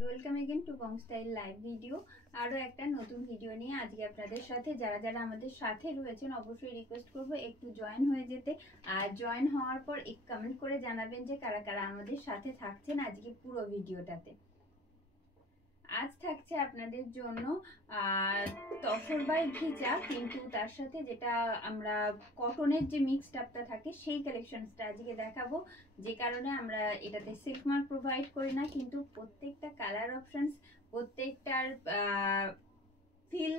And welcome again to Bong Style Live video. আরও একটা নতুন ভিডিও নিয়ে আজকে আপনাদের সাথে যারা যারা আমাদের সাথে রয়েছেন অবশ্যই রিকোয়েস্ট করব একটু জয়েন হয়ে যেতে। আর জয়েন হওয়ার পর এক কমেন্ট করে জানাবেন যে কারা কারা আমাদের সাথে থাকছেন আজকে পুরো ভিডিওটাতে। আজ থাকছে আপনাদের জন্য তসর বাই ঘিচা, কিন্তু তার সাথে যেটা আমরা কটনের যে মিক্সড আপটা থাকে সেই কালেকশনসটা আজকে দেখাবো। যে কারণে আমরা এটাতে সিল্ক মার্ক প্রোভাইড করি না, কিন্তু প্রত্যেকটা কালার অপশনস, প্রত্যেকটার ফিল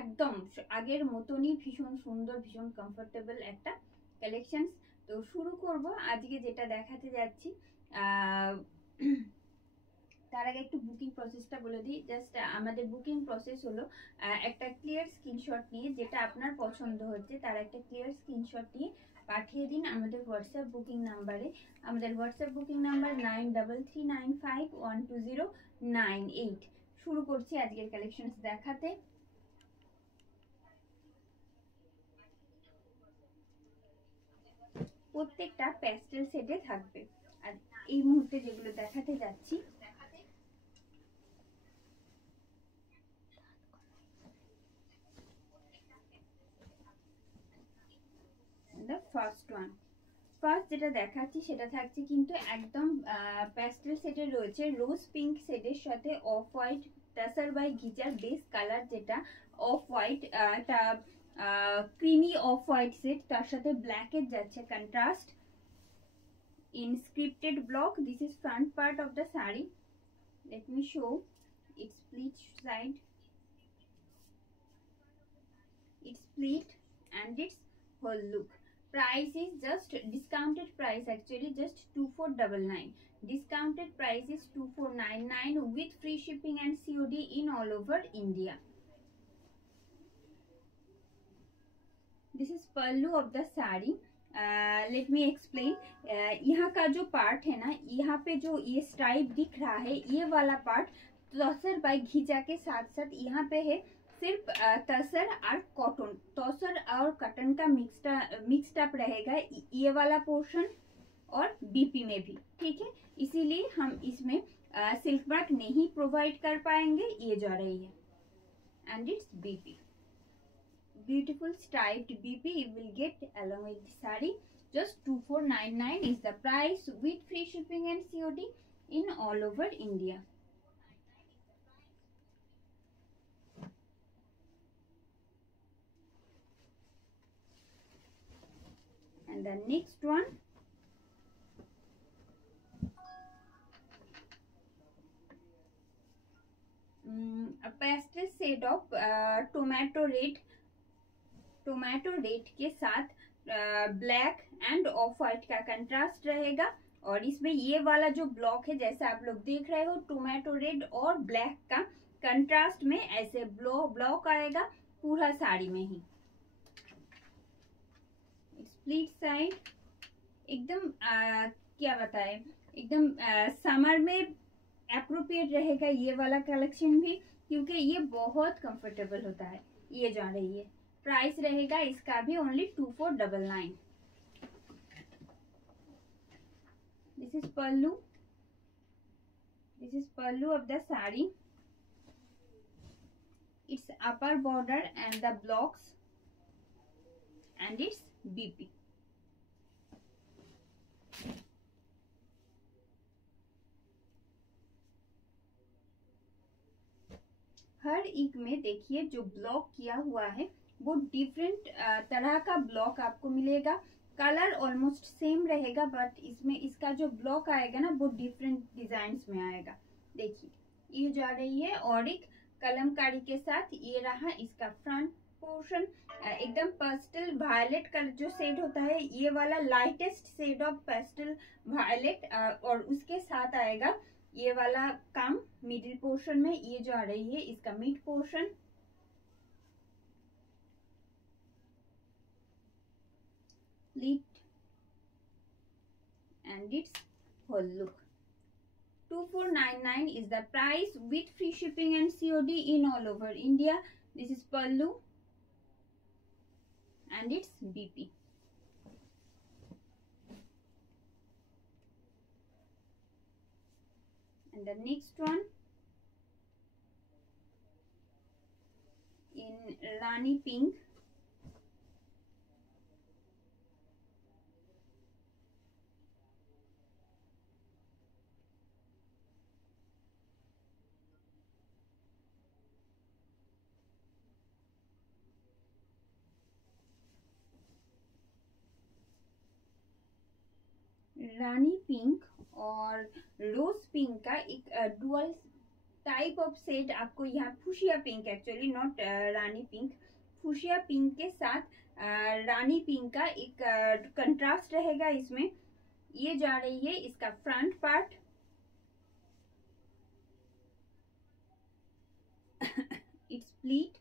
একদম আগের মতনই ভীষণ সুন্দর, ভীষণ কমফোর্টেবল একটা কালেকশনস। তো শুরু করব আজকে যেটা দেখাতে যাচ্ছি। তার আগে একটু বুকিং প্রসেসটা বলে দিই। জাস্ট আমাদের বুকিং প্রসেস হলো একটা ক্লিয়ার স্ক্রিনশট নিয়ে যেটা আপনার পছন্দ হচ্ছে তার একটা ক্লিয়ার স্ক্রিনশট নিয়ে পাঠিয়ে দিন আমাদের হোয়াটসঅ্যাপ বুকিং নাম্বারে। আমাদের হোয়াটসঅ্যাপ বুকিং নাম্বার 9339512098। শুরু করছি আজকের কালেকশনস দেখাতে। প্রত্যেকটা প্যাস্টেল সেটে থাকবে। আর এই মুহূর্তে যেগুলো দেখাতে যাচ্ছি ফার্স্ট যেটা দেখাচ্ছি সেটা থাকছে কিন্তু একদম প্যাস্টেল সেটে রয়েছে রোজ পিঙ্ক শেডের সাথে অফ হোয়াইট টাসার বাই ঘিচার বেস কালার, যেটা অফ হোয়াইট একটা ক্রিমি অফ হোয়াইট সেট, তার সাথে ব্ল্যাকের যাচ্ছে contrast in scripted block. This is front part of the saree. Let me show its split side, its split and its whole look. Price is just discounted price, actually just 2499. Discounted price is 2499 with free shipping and COD in all over India. This is pallu of the saree. Let me explain. यहाँ का जो part है ना, यहाँ पे जो ये stripe दिख रहा है, ये वाला पार्ट तसर बाय घिचा के साथ साथ यहाँ पे है सिर्फ तसर और कॉटन, तसर और कॉटन का मिक्स्ड अप रहेगा ये वाला पोर्शन और बीपी में भी, ठीक है। इसीलिए हम इसमें सिल्क मार्क नहीं प्रोवाइड कर पाएंगे, ये जा रही है and its BP, beautiful striped BP you will get along with the saree. Just 2499 is the price with free shipping and COD in all over India. And the next one, a pastel shade of tomato red के साथ black end of white का contrast रहेगा। और इसमें ये वाला जो block है जैसे आप लोग देख रहे हो टोमेटो रेड और ब्लैक का कंट्रास्ट में ऐसे ब्लॉक आएगा पूरा साड़ी में ही। स्प्लिट साइड एकदम क्या बताए, एकदम समर में एप्रोप्रिएट रहेगा ये वाला कलेक्शन भी, क्योंकि ये बहुत कंफर्टेबल होता है। ये जा रही है, प्राइस रहेगा इसका भी only 2499। This is pallu, this is pallu of the sari, its upper border and the blocks and its BP. हर एक में देखिए जो ब्लॉक किया हुआ है वो डिफरेंट तरह का ब्लॉक आपको मिलेगा। कलर ऑलमोस्ट सेम रहेगा बट इसमें इसका जो ब्लॉक आएगा ना वो डिफरेंट डिजाइन्स में आएगा। देखिए ये जा रही है और एक कलमकारी के साथ। ये रहा इसका फ्रंट पोर्शन, एकदम पेस्टल वायलेट कलर जो शेड होता है ये वाला lightest shade of pastel violet, और उसके साथ आएगा ये वाला काम मिडिल पोर्शन में। ये जा रही है इसका mid portion, lit and its whole look. 2499 is the price with free shipping and COD in all over India. This is pallu and its BP. And the next one, Rani pink, Rani pink और रोज pink का एक dual type of set आपको यहाँ, fuchsia pink actually, not Rani pink, fuchsia pink के साथ रानी pink का एक contrast रहेगा इसमें। ये जा रही है इसका फ्रंट पार्ट, इट्स प्लीट,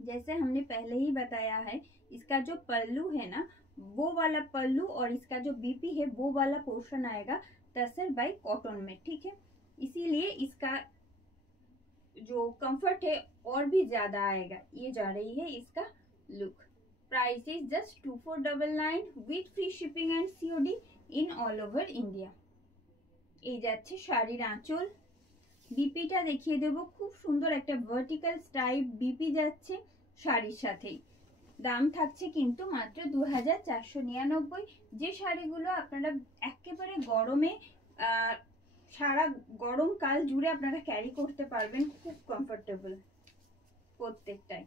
जैसे हमने पहले ही बताया है। इसका जो पल्लू है ना, वो वाला पल्लू और इसका जो बीपी है वो वाला पोर्शन आएगा टसर बाय कॉटन में, ठीक है। इसीलिए इसका जो कंफर्ट है और भी ज्यादा आएगा। ये जा रही है इसका look. Price is just 2499 with free shipping and COD in all over India. এই যাচ্ছে শাড়ির আঁচল। বিপিটা দেখিয়ে দেব, খুব সুন্দর একটা ভার্টিক্যাল স্ট্রাইপ বিপি যাচ্ছে শাড়ির সাথেই। দাম থাকছে কিন্তু মাত্র 2499। যে শাড়িগুলো আপনারা একেবারে গরমে সারা গরমকাল জুড়ে আপনারা ক্যারি করতে পারবেন, খুব কমফোর্টেবল প্রত্যেকটাই।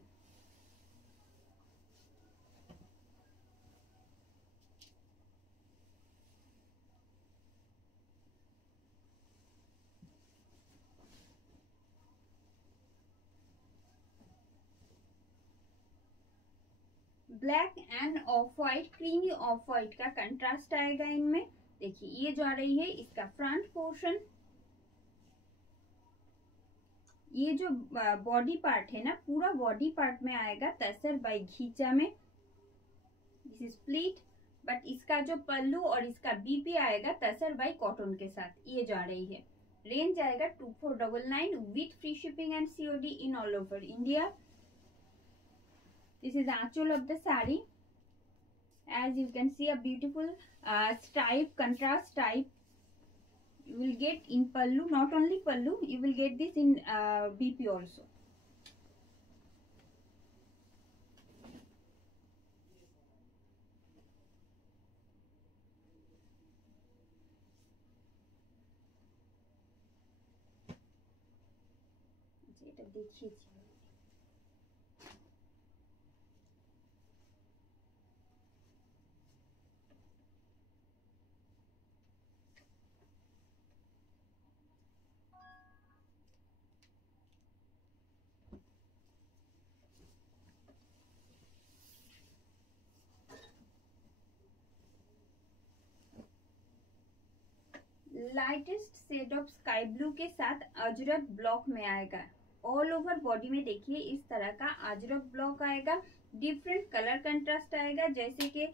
Black end of white, creamy of white का कंट्रास्ट आएगा इनमें। देखिए ये जा रही है इसका फ्रंट पोर्शन। ये जो बॉडी पार्ट है ना, पूरा बॉडी पार्ट में आएगा तसर बाय घीचा में, दिस इज प्लीट। बट इसका जो पल्लू और इसका बीपी आएगा तसर बाय कॉटन के साथ। ये जा रही है, रेंज आएगा 2499 with free shipping and COD in all over India. This is Aanchal of the saree. As you can see, a beautiful stripe, contrast stripe you will get in pallu. Not only pallu, you will get this in BP also. এটা দেখিয়েছি। Lightest shade of sky blue के साथ Ajrak block में आएगा। All over body में देखिए इस तरह का अजरक ब्लॉक आएगा। डिफरेंट कलर कंट्रास्ट आएगा, जैसे कि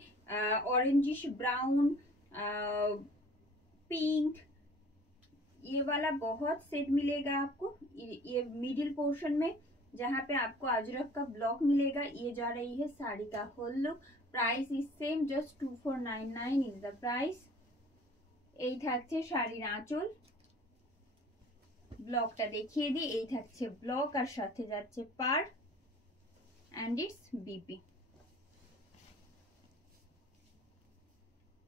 ऑरेंजिश ब्राउन, पिंक, ये वाला बहुत सेट मिलेगा आपको। ये मिडिल पोर्शन में जहाँ पे आपको अजरक का ब्लॉक मिलेगा। ये जा रही है साड़ी का whole look. Price is same, just 2499 is the price. এই থাকছে শাড়ির আঁচল। ব্লকটা দেখিয়ে দিই, এই থাকছে ব্লক আর সাথে যাচ্ছে পাড় and its BP।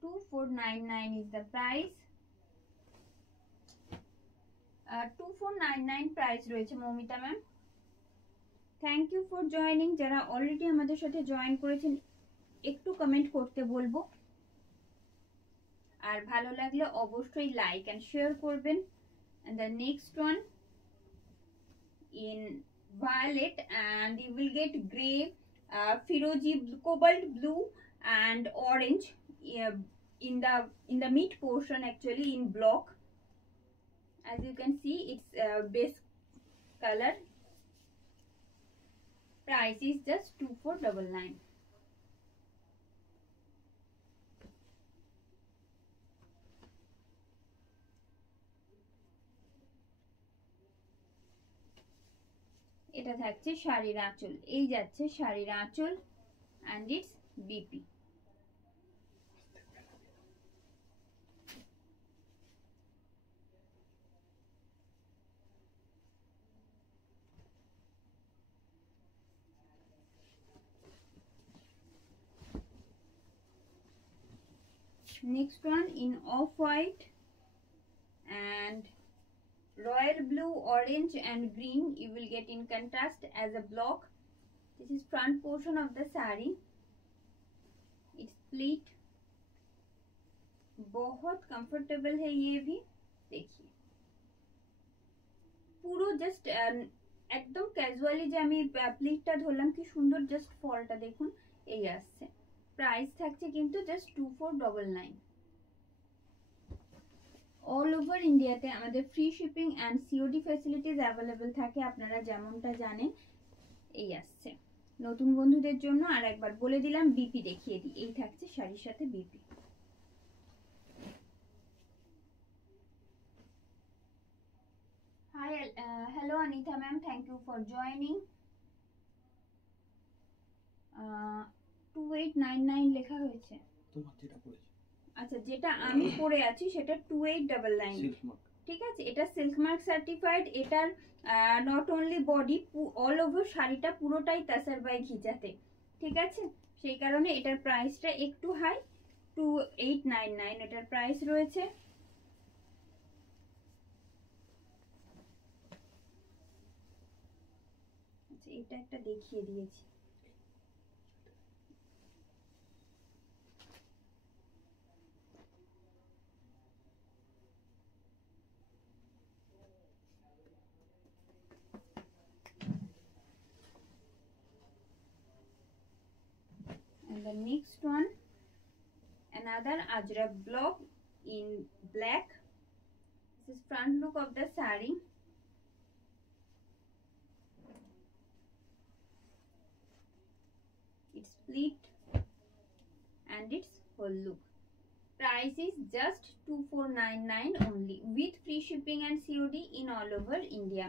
2499 is the price। 2499 price রয়েছে Moumita ma'am. Thank you for joining. যারা অলরেডি আমাদের সাথে জয়েন করেছেন একটু কমেন্ট করতে বলবো, আর ভালো লাগলে অবশ্যই লাইক এন্ড শেয়ার করবেন। and the next one in violet, and you will get gray, firozi, cobalt blue and orange in the mid portion, actually in block. As you can see, it's base color. Price is just 2499। এটা থাকছে শাড়ির আঁচল। এই যাচ্ছে শাড়ির আঁচল and its BP। Next one in off-white and royal blue, orange and green. You will get in contrast as a block. This is front portion of the saree. It's split. बहुत comfortable है ये भी. देखिए পুরো just একদম casually যে আমি প্লিটটা ধরলাম কি সুন্দর, জাস্ট ফলটা দেখুন এই আসছে। প্রাইস থাকছে কিন্তু জাস্ট 2499। অল ওভার ইন্ডিয়াতে আমাদের free shipping and COD facilities available থাকে, আপনারা যেমনটা জানেন। এই আসছে নতুন বন্ধুদের জন্য আর একবার বলে দিলাম, বিপি দেখিয়ে দিই। এই থাকছে শাড়ির সাথে BP. Hi, hello Anita ma'am, thank you for joining. 2899 লেখা হয়েছে তোমার যেটা পড়েছে। আচ্ছা, যেটা আমি পরে আছি সেটা 2899। সিল্ক মার্ক, ঠিক আছে, এটা সিল্ক মার্ক সার্টিফাইড। এটার not only body, all over শাড়িটা পুরোটাই তাসার বাই ঘিচাতে। ঠিক আছে, সেই কারণে এটার প্রাইসটা একটু হাই, 2899 এটার প্রাইস রয়েছে। আচ্ছা, এটা একটা দেখিয়ে দিয়েছি। And the next one, another ajrak block in black. This is front look of the saree. It's split and its whole look. Price is just 2499 only with free shipping and COD in all over India.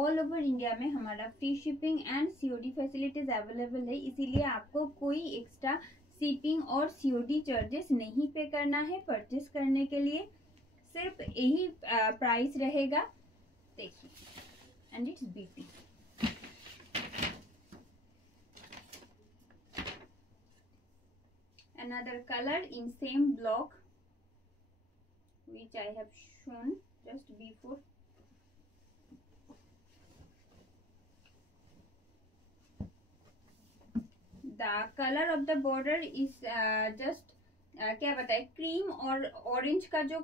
All over India में हमारा free shipping and COD facilities available है, इसीलिए आपको कोई extra shipping और COD charges नहीं पे करना है परचेस करने के लिए, सिर्फ यही प्राइस रहेगा। देखिए, and its BP. Another color in same block which I have shown just before. The color of the border is just क्या बताए, क्रीम और ऑरेंज का जो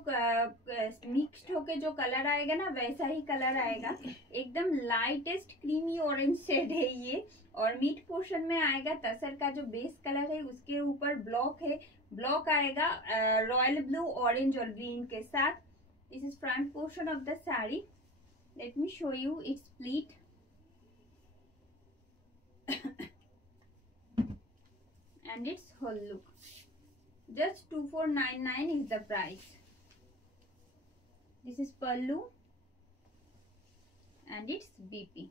मिक्स्ड होके जो कलर आएगा ना, वैसा ही कलर आएगा। एकदम लाइटेस्ट क्रीमी ऑरेंज शेड है ये, और मिड पोर्शन में आएगा तसर का जो बेस कलर है, उसके ऊपर ब्लॉक है। ब्लॉक आएगा रॉयल ब्लू, ऑरेंज और ग्रीन के साथ। This is front portion of the sari. Late me show you it's split and its whole look. Just 2499 is the price. This is pallu and its BP.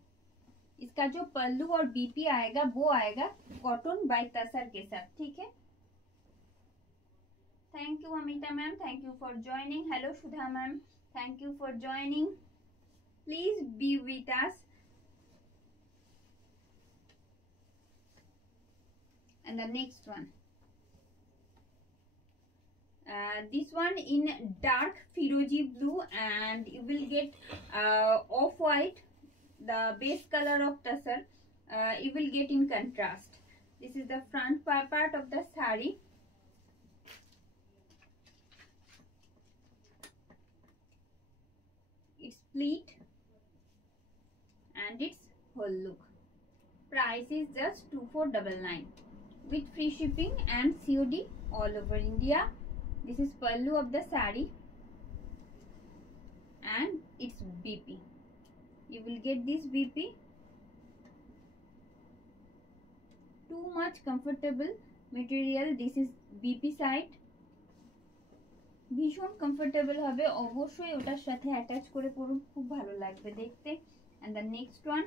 इसका जो पल्लू और BP आएगा वो आएगा cotton bye तसर के साथ। ठीक है, thank you Amita ma'am, thank you for joining. Hello Sudha ma'am, thank you for joining. Please be with us. And the next one, this one in dark Firozi blue, and you will get off-white, the base color of tasar. You will get in contrast. This is the front part of the saree. It's split and its whole look. Price is just 2499 with free shipping and COD all over India. This is pallu of the saree and its BP. You will get this BP. Too much comfortable material. This is BP side. ভীষণ comfortable হবে, অবশ্যই ওটার সাথে attach করে পরুন, খুব ভালো লাগবে দেখতে। and the next one,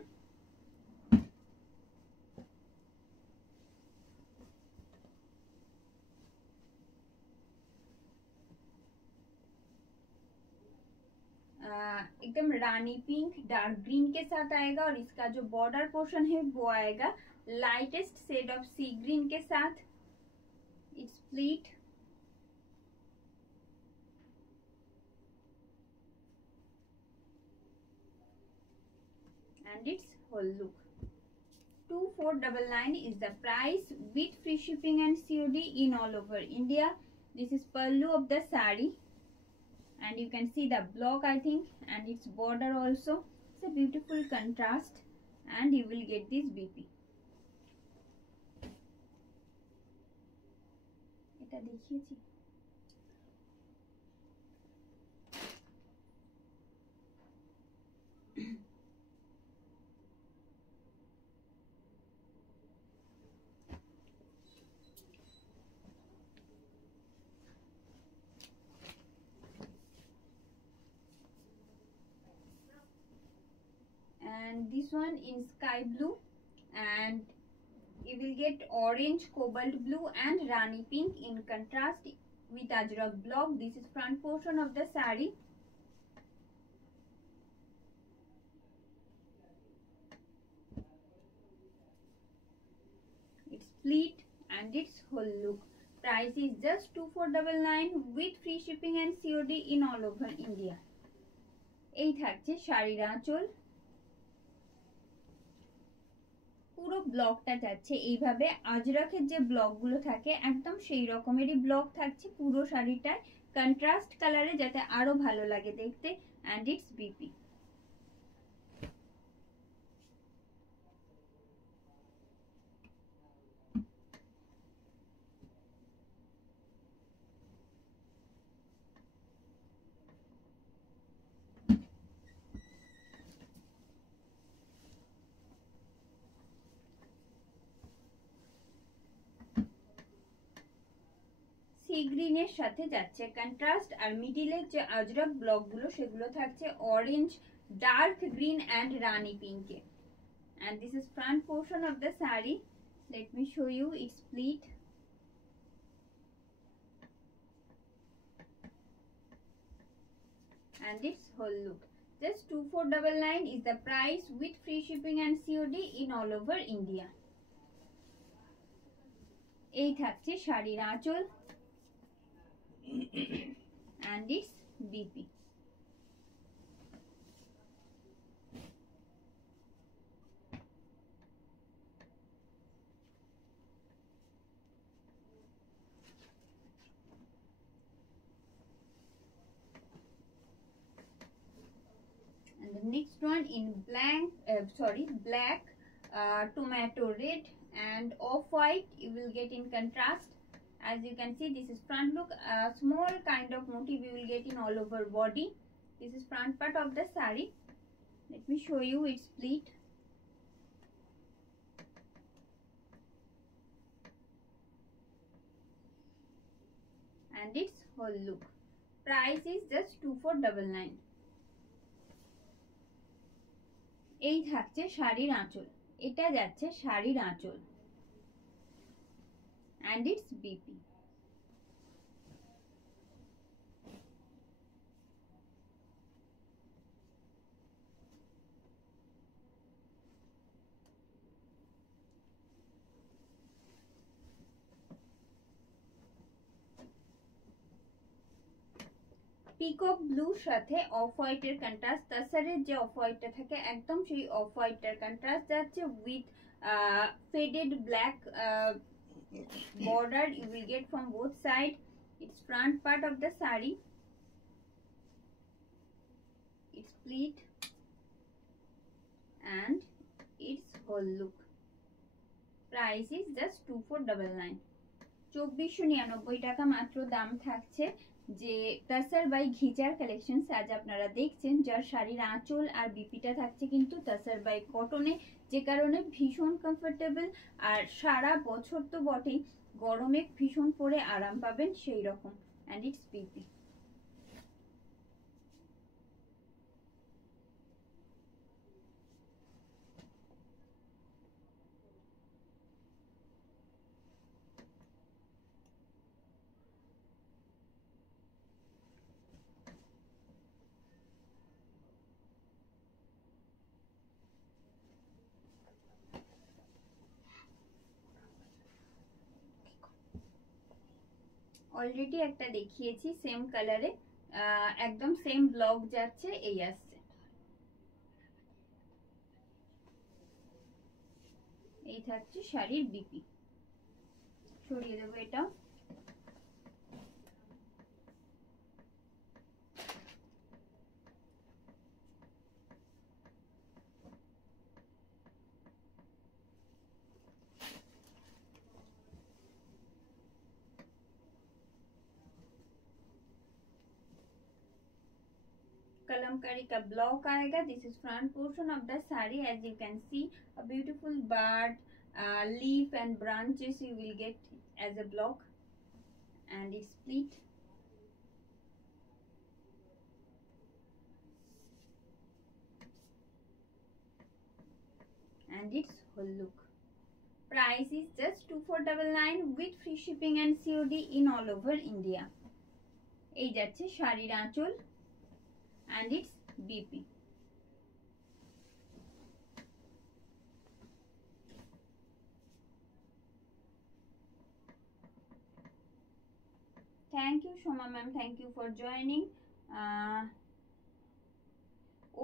एकदम रानी पिंक डार्क ग्रीन के साथ आएगा, और इसका जो बॉर्डर पोर्शन है वो आएगा lightest shade of sea green के साथ। It's split and its whole look. 2499 is the price with free shipping and COD in all over India. This is pallu of the sari, and you can see the block, I think, and its border also. It's a beautiful contrast, and you will get this BP. এটা দেখিয়েছি। And this one in sky blue, and you will get orange, cobalt blue and rani pink in contrast with ajrak block. This is front portion of the sari. It's split and its whole look. Price is just 2499 with free shipping and COD in all over India. এই থাকছে শাড়ির আঁচল। পুরো ব্লকটা যাচ্ছে এইভাবে, আজরাকের যে ব্লকগুলো থাকে একদম সেই রকমেরই ব্লক থাকছে পুরো শাড়িটায়, কন্ট্রাস্ট কালারে, যাতে আরো ভালো লাগে দেখতে। and its BP. সি গ্রিনের সাথে যাচ্ছে কন্ট্রাস্ট, আর মিডিলের যে আজরক ব্লকগুলো সেগুলো থাকছে অরেঞ্জ, ডার্ক গ্রিন অ্যান্ড রানি পিঙ্কে। and this is front portion of the sari. Let me show you its split. and its whole look. Just 2499 is the price with free shipping and COD in all over India. এই থাকছে শাড়ির আঁচল and its BP. And the next one in black, tomato red and off-white, you will get in contrast. As you can see, this is front look. Small kind of motif you will get in all over body. This is front part of the sari. Let me show you its split. and its whole look. Price is just 2499. এই থাকছে শাড়ির আঁচল, এটা যাচ্ছে শাড়ির আঁচল and its BP. Peacock ব্লুর সাথে অফ হোয়াইটের কন্ট্রাস্ট, তাসারের যে অফ হোয়াইটটা থাকে একদম সেই অফ হোয়াইটটার কন্ট্রাস্ট যাচ্ছে with faded black border you will get from both side. It's front part of the sari. It's split and its whole look. Price is just 2499. 2499 টাকা মাত্র দাম থাকছে। যে তাসার বাই ঘিচার কালেকশন আজ আপনারা দেখছেন, যার শাড়ির আঁচল আর বিপিটা থাকছে কিন্তু তাসার বাই কটনে, যে কারণে ভীষণ কমফোর্টেবল, আর সারা বছর তো বটেই, গরমে ভীষণ পরে আরাম পাবেন সেই রকম। and its BP. অলরেডি একটা দেখিয়েছি সেম কালারে, একদম সেম ব্লক যাচ্ছে, এই আসছে। এই থাকছে শাড়ির বিপি। সরিয়ে দেবো এটা। कलमकारी का ब्लॉक आएगा. This is front portion of the sari. As you can see a beautiful bird, leaf and branches you will get as a block, and it's split. And its whole look. Price is just 2499 with free shipping and COD in all over India. এই যাচ্ছে শাড়ির আঁচল and its BP. Thank you Shoma ma'am, thank you for joining.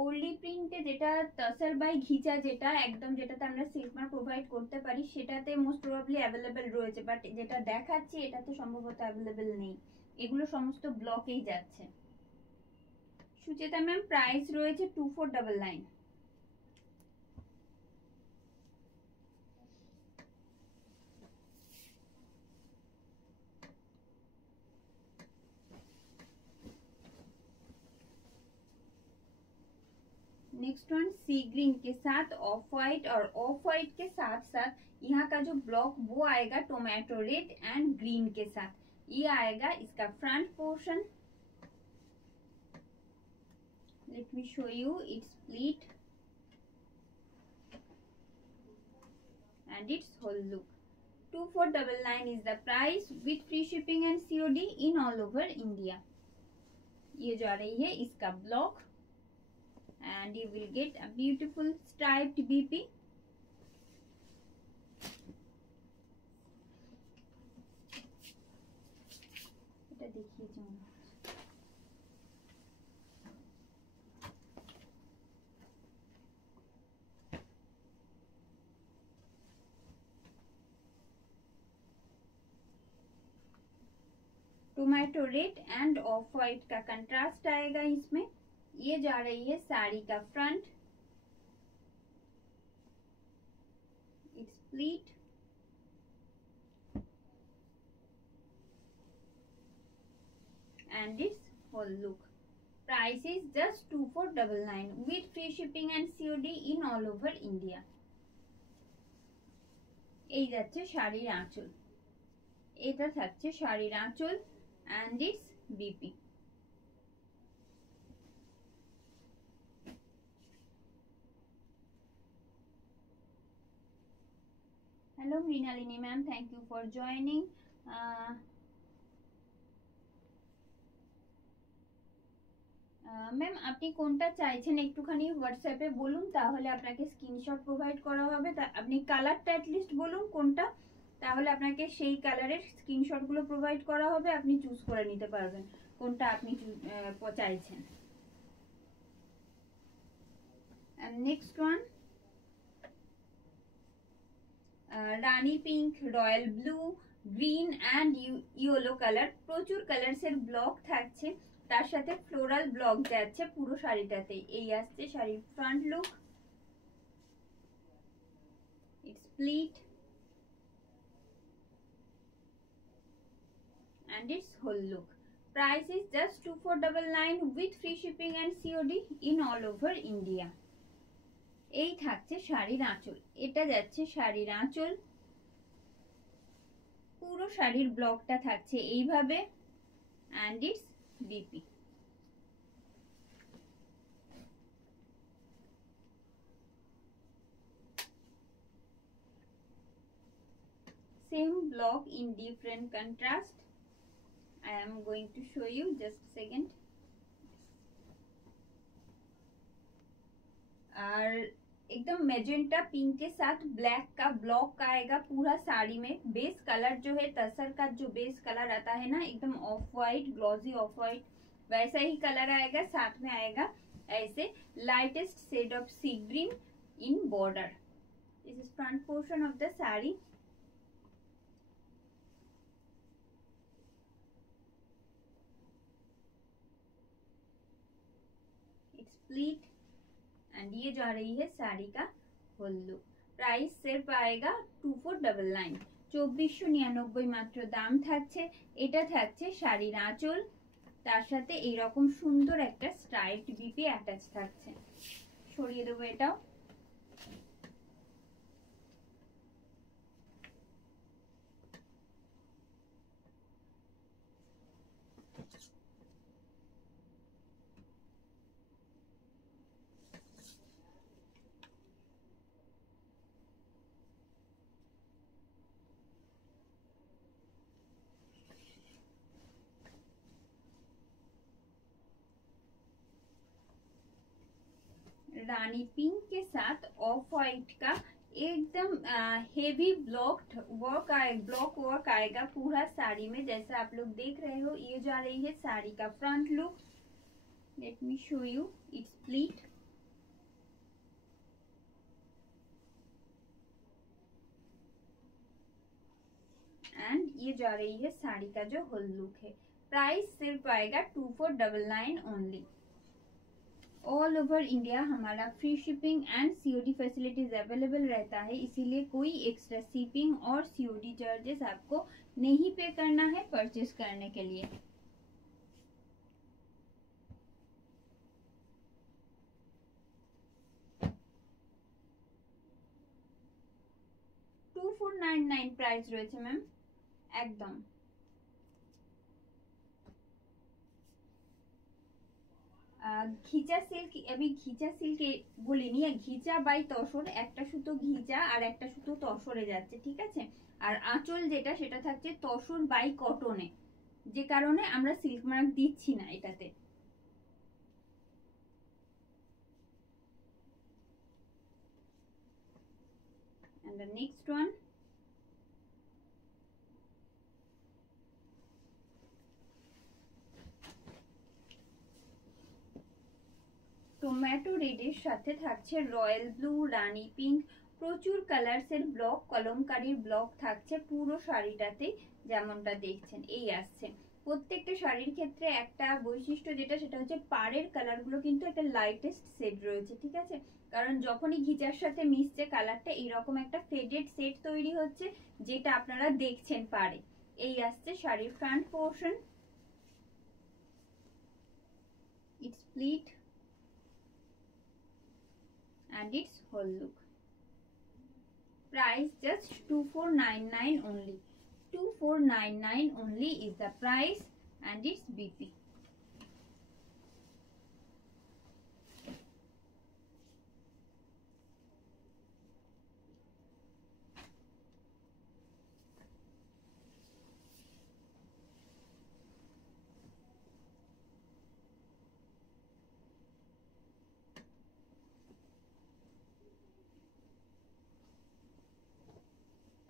ওরলি প্রিন্টে যেটা tussar by ঘিচা, যেটা একদম যেটাতে আমরা silk mark provide করতে পারি, সেটাতে মোস্ট প্রবাবলি অ্যাভেলেবেল রয়েছে, বাট যেটা দেখাচ্ছি এটাতে সম্ভবত অ্যাভেলেবেল নেই। এগুলো সমস্ত ব্লকেই যাচ্ছে। সুচেতা ম্যাম, প্রাইস রয়েছে 2499। नेक्स्ट वन सी ग्रीन के साथ ऑफ व्हाइट, और ऑफ व्हाइट के साथ साथ यहाँ का जो ब्लॉक वो आएगा टोमेटो रेड एंड ग्रीन के साथ। ये आएगा इसका front portion. Let me show you it's pleat and it's whole look. 2499 is the price with free shipping and COD in all over India. ये जा रही है इसका block and you will get a beautiful striped BP. এটা দেখিয়ে যাও। Tomato red end of white का contrast आएगा इसमें। ये जा रही है साड़ी का front, it's pleat and its whole look. Price is just 2499 with free shipping and COD in all over India. এই যাচ্ছে শাড়ির আঁচল। এটা থাকছে শাড়ির আঁচল and its BP. Hello Mrinalini ma'am, thank you for joining. Ma'am আপনি কোনটা চাইছেন একটুখানি হোয়াটসঅ্যাপে বলুন, তাহলে আপনাকে স্ক্রিনশট প্রোভাইড করা হবে। আপনি কালারটা অ্যাটলিস্ট বলুন কোনটা, তাহলে আপনাকে সেই কালারের স্ক্রিনশটগুলো প্রোভাইড করা হবে, আপনি চুজ করে নিতে পারবেন কোনটা আপনি চাইছেন। Next one Rani pink, royal blue, green and yellow colour, প্রচুর কালারসের ব্লক থাকছে, তার সাথে ফ্লোরাল ব্লক যাচ্ছে পুরো শাড়িটাতে। এই আসছে শাড়ির front look, it's pleat and its whole look. Price is just 2499 with free shipping and COD in all over India. এই থাকছে শাড়ির আঁচল। এটা যাচ্ছে শাড়ির আঁচল, পুরো শাড়ির ব্লকটা থাকছে এইভাবে and its BP. Same block in different contrast. I am going to show you, just a second. और एकदम मेजेंटा पिंक के साथ ब्लैक का ब्लॉक आएगा पूरा साड़ी में। बेस कलर जो है तसर का जो बेस कलर आता है ना, एकदम off white, glossy off white, वैसा ही कलर आएगा। साथ में आएगा ऐसे lightest shade of sea green in border. This is front portion of the saree. It's pleat and ये जा रही है साड़ी का होल लुक। प्राइस सिर्फ आएगा 2499, 2499 মাত্র দাম থাকছে। এটা থাকছে শাড়ির আঁচল, তার সাথে এইরকম সুন্দর একটা স্ট্রাইপড বিপি অ্যাটাচ থাকছে। সরিয়ে দেবো এটাও। रानी पिंक के साथ ऑफ वाइट का एकदम हेवी ब्लॉक वर्क आएगा पूरा साड़ी में, जैसा आप लोग देख रहे हो। ये जा रही है साड़ी का front look. Late me show you, it's pleat and ये जा रही है साड़ी का जो होल लुक है। प्राइस सिर्फ आएगा 2499 ओनली। ऑल ओवर इंडिया हमारा free shipping and COD facilities available रहता है, इसीलिए कोई एक्स्ट्रा शिपिंग और सीओडी चार्जेस आपको नहीं पे करना है परचेस करने के लिए। $2499 प्राइस রয়েছে ম্যাম একদম। ঘিচা সিল্ক, আমি ঘিচা সিল্ক বলিনি, ঘিচা বাই তসর, একটা সুতো ঘিচা আর একটা সুতো তসরে যাচ্ছে, ঠিক আছে। আর আঁচল যেটা সেটা থাকছে তসর বাই কটনে, যে কারণে আমরা সিল্ক মার্ক দিচ্ছি না এটাতে। and the next one, tomato রেডের সাথে থাকছে রয়্যাল ব্লু, রানী পিঙ্ক, প্রচুর কালারসের ব্লক, কলমকারীর ব্লক থাকছে পুরো শাড়িটাতে, যেমনটা দেখছেন এই আসছে। প্রত্যেকটা শাড়ির ক্ষেত্রে একটা বৈশিষ্ট্য যেটা, সেটা হচ্ছে পাড়ের কালারগুলো কিন্তু একটা লাইটেস্ট শেড রয়েছে, ঠিক আছে। কারণ যখনই ঘিচার সাথে মিশছে কালারটা এইরকম একটা ফেডেড শেড তৈরি হচ্ছে, যেটা আপনারা দেখছেন পাড়ে। এই আসছে শাড়ির front portion, it's pleat and its whole look. Price just 2499 only. 2499 only is the price and its BP.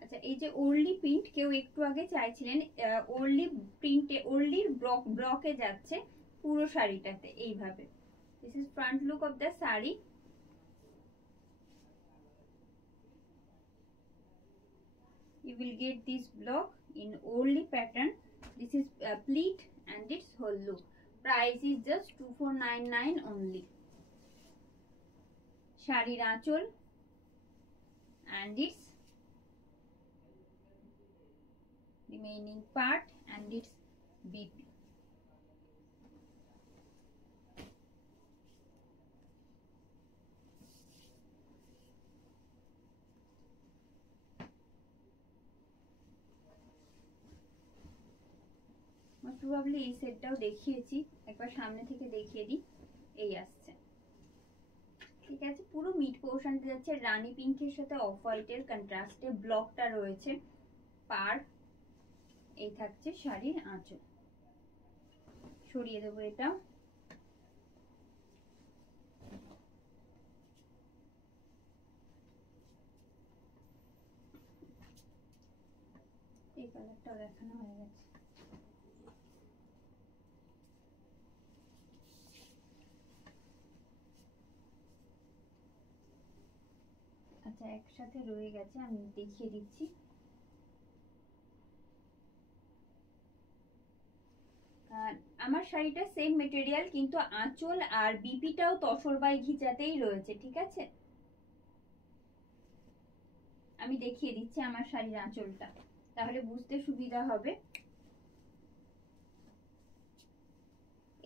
আচ্ছা, এই যে ওরলি প্রিন্ট কেউ একটু আগে চাইছিলেন, ওরলি প্রিন্টে ওরলির ব্লকে যাচ্ছে পুরো শাড়িটাতে এইভাবে। This is front look of the sari. You will get this block in orly pattern. This is pleat and its whole look. Price is just 2499 only. শাড়ির আঁচল and its remaining part and its BP. Most probably এই সেটটাও দেখিয়েছি, একবার সামনে থেকে দেখিয়ে দিই। এই আসছে, ঠিক আছে। পুরো মিড পোর্শনটা যাচ্ছে রানী পিঙ্কের সাথে অফ হোয়াইটের কন্ট্রাস্টে ব্লকটা রয়েছে পার। এই থাকছে শাড়ির আঁচল। সরিয়ে দেবো এটা। এই কালারটাও দেখানো হয়ে গেছে। আচ্ছা একসাথে রয়ে গেছে, আমি দেখিয়ে দিচ্ছি। আমার শাড়িটা সেম মেটেরিয়াল, কিন্তু আঁচল আর বিপিটাও তসর বাই ঘিচাতেই রয়েছে, ঠিক আছে? আমি দেখিয়ে দিচ্ছি আমার শাড়ির আঁচলটা, তাহলে বুঝতে সুবিধা হবে।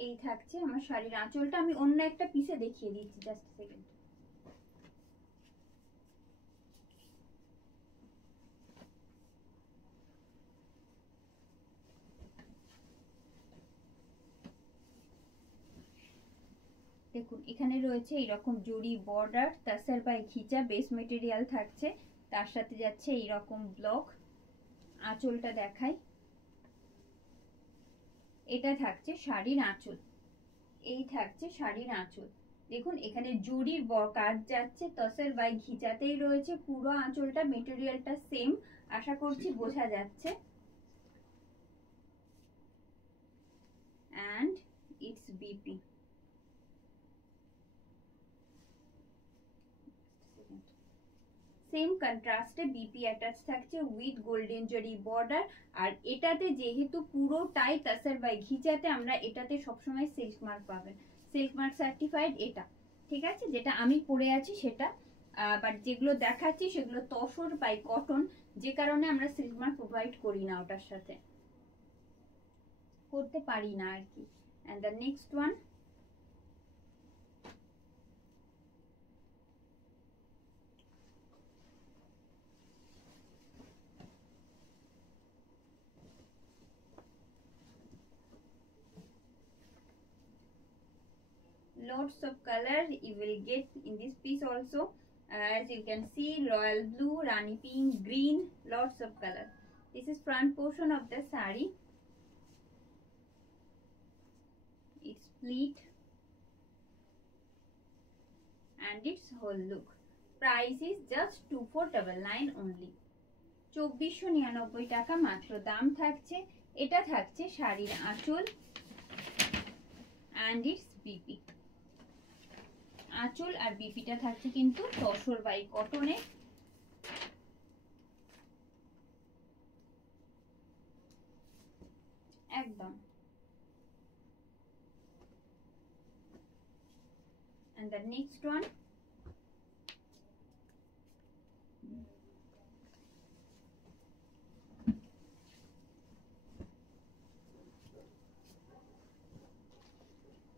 এই থাকছে আমার শাড়ির আঁচলটা, আমি অন্য একটা পিসে দেখিয়ে দিচ্ছি, জাস্ট সেকেন্ড। দেখুন এখানে রয়েছে এইরকম zari border, tussar by ghicha base material থাকছে, তার সাথে যাচ্ছে এইরকম ব্লক। আঁচলটা দেখাই, এটা থাকছে শাড়ির আঁচল। এই থাকছে শাড়ির আঁচল। দেখুন এখানে জরির কাজ যাচ্ছে, তসর বাই ঘিচাতেই রয়েছে। পুরো আঁচলটা মেটেরিয়ালটা সেম, আশা করছি বোঝা যাচ্ছে। and its BP, সেম কন্ট্রাস্টে বিপি অ্যাটাচ থাকছে উইথ গোল্ডেন জরি বর্ডার। আর এটাতে যেহেতু পুরোটাই তাসার বাই ঘিচাতে, আমরা এটাতে সবসময় সিল্ক মার্ক পাবেন, সিল্ক মার্ক সার্টিফাইড এটা, ঠিক আছে? যেটা আমি পরে আছি সেটা, বাট যেগুলো দেখাচ্ছি সেগুলো তসর বাই কটন, যে কারণে আমরা সিল্ক মার্ক প্রোভাইড করি না, ওটার সাথে করতে পারি না আর কি। and the next one, lots of color you will get in this piece also. As you can see, royal blue, rani pink, green, lots of color. This is front portion of the sari, its pleat and its whole look. Price is just 2499 only, 2499 টাকা মাত্র দাম থাকছে। এটা থাকছে শাড়ির আঁচল and its BP. আঁচল আর বিপিটা থাকছে কিন্তু তসর বাই কটনে। একদম। and the next one,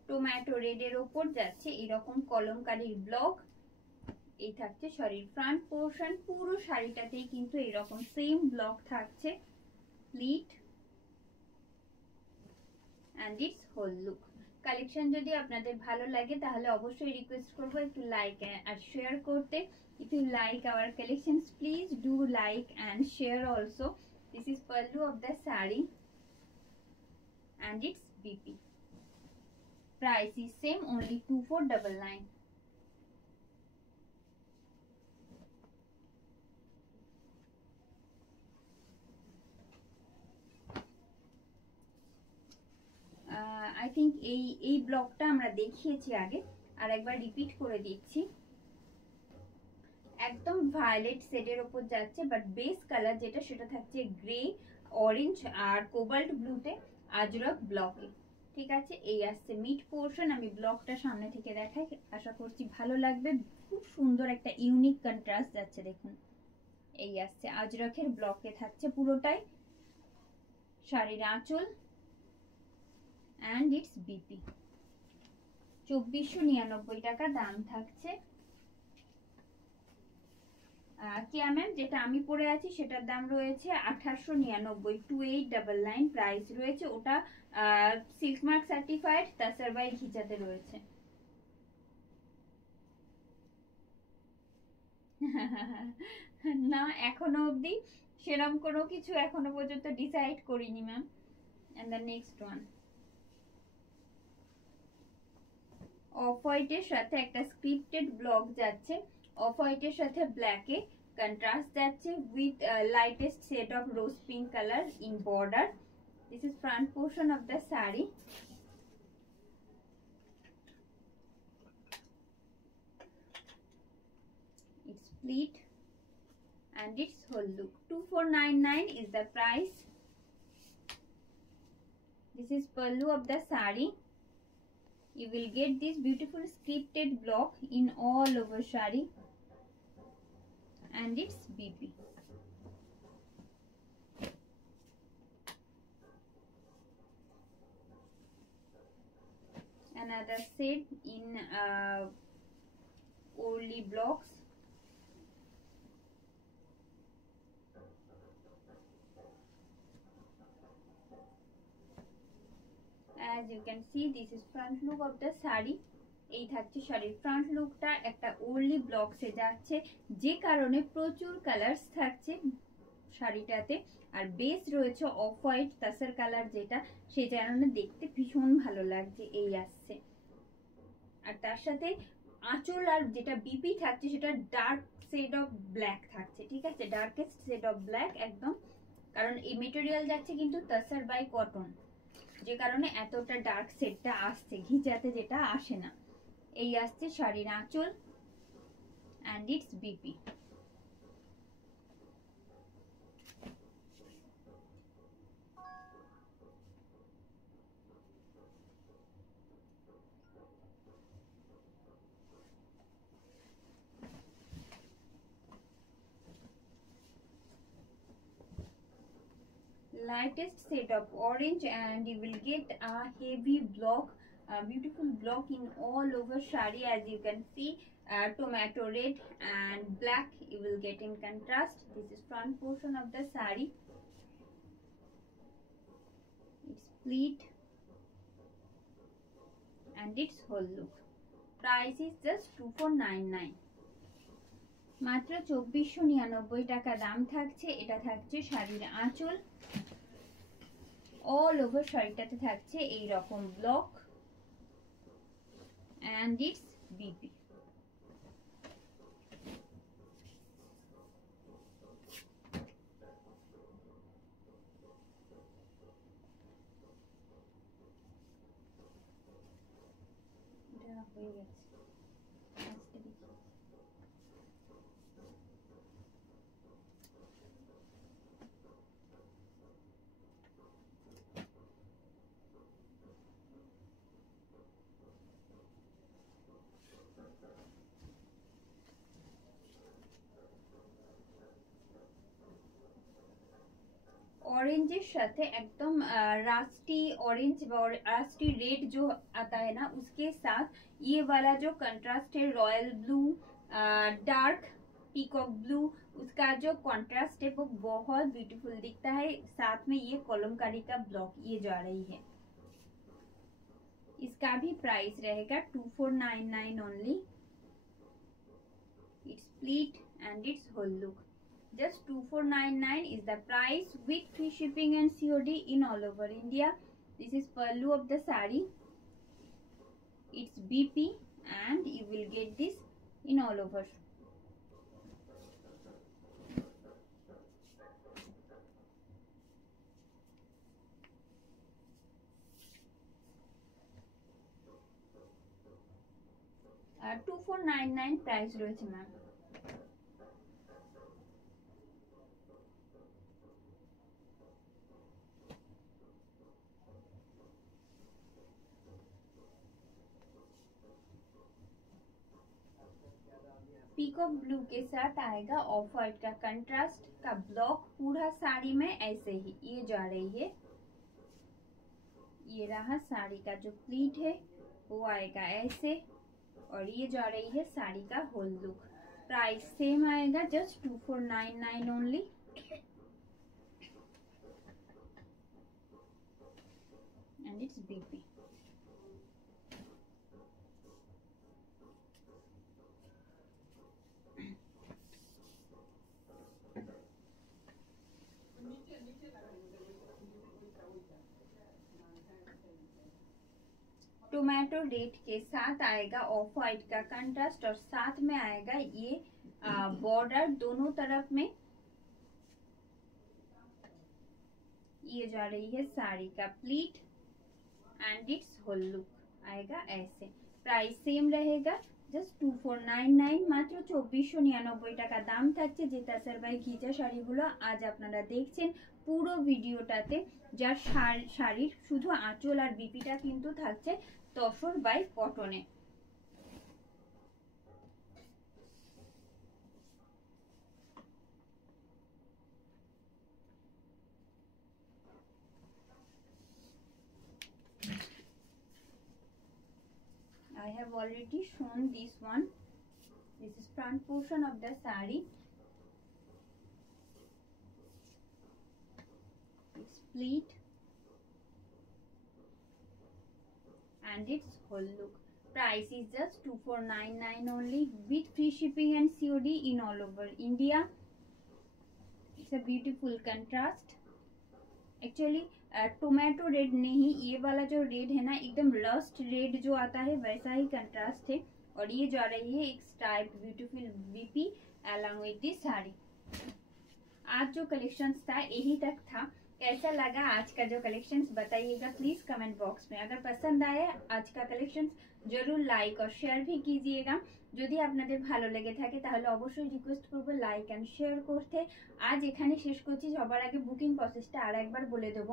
tomato রেডের ওপর যাচ্ছে এরকম কলমকারীর ব্লক। এই থাকছে শাড়ির ফ্রন্ট পোর্শন, পুরো শাড়িটাতেই কিন্তু এরকম সেম ব্লক থাকছে, pleat and its whole look. Collection যদি আপনাদের ভালো লাগে তাহলে অবশ্যই রিকোয়েস্ট করব একটু লাইক আর শেয়ার করতে। if you like our collections, please do like and share also. This is pallu of the saree and its BP. Price is same, only 2499. I think এই ব্লকটা আমরা দেখিয়েছি আগে, আর একবার রিপিট করে দিচ্ছি। একদম ভায়োলেট শেডের উপর যাচ্ছে, বাট বেস কালার যেটা সেটা থাকছে গ্রে, অরেঞ্জ আর কোবাল্ট ব্লুতে আজরক ব্লকে, ঠিক আছে? এই আসছে মিড পোর্শন, আমি ব্লকটা সামনে থেকে দেখাই, আশা করছি ভালো লাগবে। খুব সুন্দর একটা ইউনিক কন্ট্রাস্ট যাচ্ছে, দেখুন এই আসছে আজরকের ব্লকে থাকছে পুরোটাই শাড়ির আঁচল and its BP। 2499 টাকা দাম থাকছে। কিয়া ম্যাম, যেটা আমি পরে আছি সেটার দাম রয়েছে 1899, 2899 প্রাইস রয়েছে। ওটা silk mark certified, tussar by ঘিচাতে রয়েছে। না, এখনো অবধি সেরকম কোনো কিছু এখনো পর্যন্ত ডিসাইড করিনি ma'am. and the next one, off হোয়াইটের সাথে একটা স্ক্রিপ্টেড ব্লক যাচ্ছে, অফ হোয়াইটের সাথে ব্ল্যাকে কন্ট্রাস্ট যাচ্ছে with lightest shade of rose pink colour in border. This is front portion of the sari. its pleat and its whole look. 2499 is the price. This is pallu of the sari. You will get this beautiful scripted block in all over sari and its BP. Another set in Orly blocks. As you can see, this is front look of the sari. এই থাকছে শাড়ির front লুকটা, একটা ওরলি ব্লকসে যাচ্ছে যে কারণে প্রচুর Colors থাকছে শাড়িটাতে, আর বেস রয়েছে অফ হোয়াইট তাসার কালার, যেটা সেই কারণে দেখতে ভীষণ ভালো লাগছে। এই আসছে আর তার সাথে আঁচল আর যেটা বিপি থাকছে সেটা ডার্ক শেড অফ ব্ল্যাক থাকছে, ঠিক আছে, ডার্কেস্ট শেড অফ ব্ল্যাক একদম, কারণ এই মেটেরিয়াল যাচ্ছে কিন্তু তাসার বাই কটন, যে কারণে এতটা ডার্ক শেডটা আসছে, ঘিচাতে যেটা আসে না। এই আসছে শাড়ির আঁচল and its BP. Lightest shade of orange and you will get a heavy block, a beautiful block in all over shari. As you can see, tomato red and black you will get in contrast. This is front portion of the sari. It's pleat and its whole look. Price is just 2499. মাত্র 2499 টাকা দাম থাকছে। এটা থাকছে শাড়ির আঁচল, all over শাড়িটাতে থাকছে এই রকম ব্লক and its BP. এটা হয়ে গেছে। ऑरेंजेर साथे एकदम रास्टी ऑरेंज और रास्टी रेड जो आता है ना, उसके साथ ये वाला जो कंट्रास्ट है royal blue, dark peacock blue, उसका जो कंट्रास्ट है वो बहुत ब्यूटीफुल दिखता है। साथ में ये कलमकारी का ब्लॉक ये जा रही है। इसका भी प्राइस रहेगा 2499 only. It's pleat and it's whole look. Just 2499 is the price with free shipping and COD in all over India. This is pallu of the sari. It's BP and you will get this in all over. আর 2499 price রয়েছে ma'am. Peacock blue के साथ आएगा off white का contrast का block पूरा साड़ी में ऐसे ही ये जा रही है। ये रहा साड़ी का जो प्लीट है वो आएगा ऐसे और ये जा रही है साड़ी का होल लुक। प्राइस सेम आएगा just 2499 only. And its BP. Tomato red के साथ आएगा ऑफ व्हाइट का कंट्रास्ट और साथ में आएगा ये बॉर्डर दोनों तरफ में। ये जा रही है साड़ी का pleat and it's whole look आएगा ऐसे। प्राइस सेम रहेगा জাস্ট 2499, মাত্র 2499 টাকা দাম থাকছে যে তাসার বাই ঘিচা শাড়িগুলো আজ আপনারা দেখছেন পুরো ভিডিওটাতে। যার শাড়ির শুধু আঁচল আর বিপিটা কিন্তু থাকছে তসর বাই কটনে। I have already shown this one. This is front portion of the saree. It's pleat and its whole look. Price is just 2499 only with free shipping and COD in all over India. It's a beautiful contrast. Actually tomato red नहीं, ये वाला जो red है ना एकदम rust red जो आता है वैसा ही कंट्रास्ट है। और ये जा रही है एक stripe beautiful BP along with this sari. आज जो कलेक्शंस था यही तक था। कैसा लगा आज का जो कलेक्शंस बताइएगा प्लीज कमेंट बॉक्स में। अगर पसंद आए आज का कलेक्शंस जरूर लाइक और शेयर भी कीजिएगा। যদি আপনাদের ভালো লেগে থাকে তাহলে অবশ্যই রিকোয়েস্ট করব লাইক এন্ড শেয়ার করতে। আজ এখানে শেষ করছি। সবার আগে বুকিং প্রসেসটা আরেকবার বলে দেব।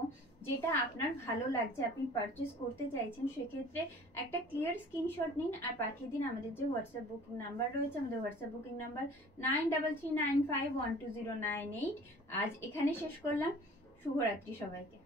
যেটা আপনার ভালো লাগছে আপনি পারচেজ করতে চাইছেন সেক্ষেত্রে একটা ক্লিয়ার স্ক্রিনশট নিন আর পাঠিয়ে দিন আমাদের যে হোয়াটসঅ্যাপ বুকিং নাম্বার রয়েছে। আমাদের হোয়াটসঅ্যাপ বুকিং নাম্বার 9339512098। আজ এখানে শেষ করলাম। শুভরাত্রি সবাইকে।